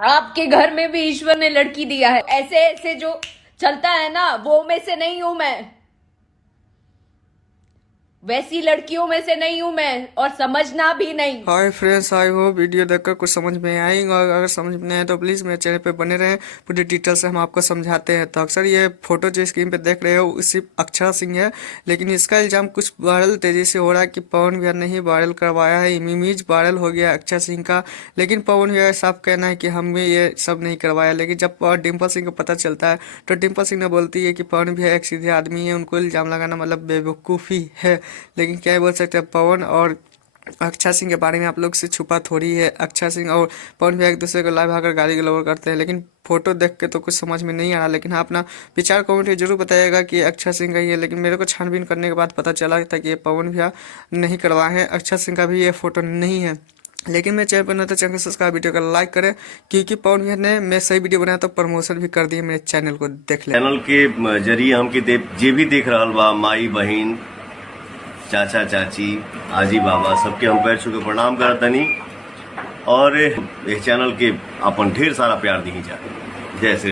आपके घर में भी ईश्वर ने लड़की दिया है। ऐसे ऐसे जो चलता है ना, वो में से नहीं हूं मैं, वैसी लड़कियों में से नहीं हूं मैं, और समझना भी नहीं। Hi friends, I hope video देखकर कुछ समझ में आएगी, और अगर समझ में नहीं आए तो प्लीज़ मेरे चैनल पे बने रहें। पूरी डिटेल से हम आपको समझाते हैं। तो अक्सर ये फोटो जो स्क्रीन पे देख रहे हो उसी अक्षरा सिंह है, लेकिन इसका इल्ज़ाम कुछ वायरल तेज़ी से हो रहा है कि पवन भैया ने ही वायरल करवाया है। इमेज वायरल हो गया अक्षरा सिंह का, लेकिन पवन भैया साफ कहना है कि हमने ये सब नहीं करवाया। लेकिन जब डिम्पल सिंह को पता चलता है तो डिम्पल सिंह ने बोलती है कि पवन भैया एक सीधे आदमी है, उनको इल्ज़ाम लगाना मतलब बेवकूफ़ी है। लेकिन क्या बोल सकते हैं, पवन और अक्षरा सिंह के बारे में आप लोग से छुपा थोड़ी है। अक्षरा सिंह और पवन भैया एक दूसरे को लाइव आकर गाली गलौज करते हैं, लेकिन फोटो देख के तो कुछ समझ में नहीं आ रहा। लेकिन हाँ, अपना विचार कमेंट में जरूर बताइएगा कि अक्षरा सिंह का ही है। लेकिन मेरे को छानबीन करने के बाद पता चला था कि ये पवन भैया नहीं करवाए हैं, अक्षरा सिंह का भी ये फोटो नहीं है। लेकिन मेरे चैनल पर न तो चैनल को सब्सक्राइब, वीडियो को लाइक करें, क्योंकि पवन भैया ने मैं सही वीडियो बनाया तो प्रमोशन भी कर दिए। मेरे चैनल को देख ले। चैनल के जरिए हमके जे भी देख रहा बा, माई बहन, चाचा चाची, आजी बाबा, सबके हम पैर छू के प्रणाम करतनी। और इस चैनल के अपन ढेर सारा प्यार दी जा। जय श्री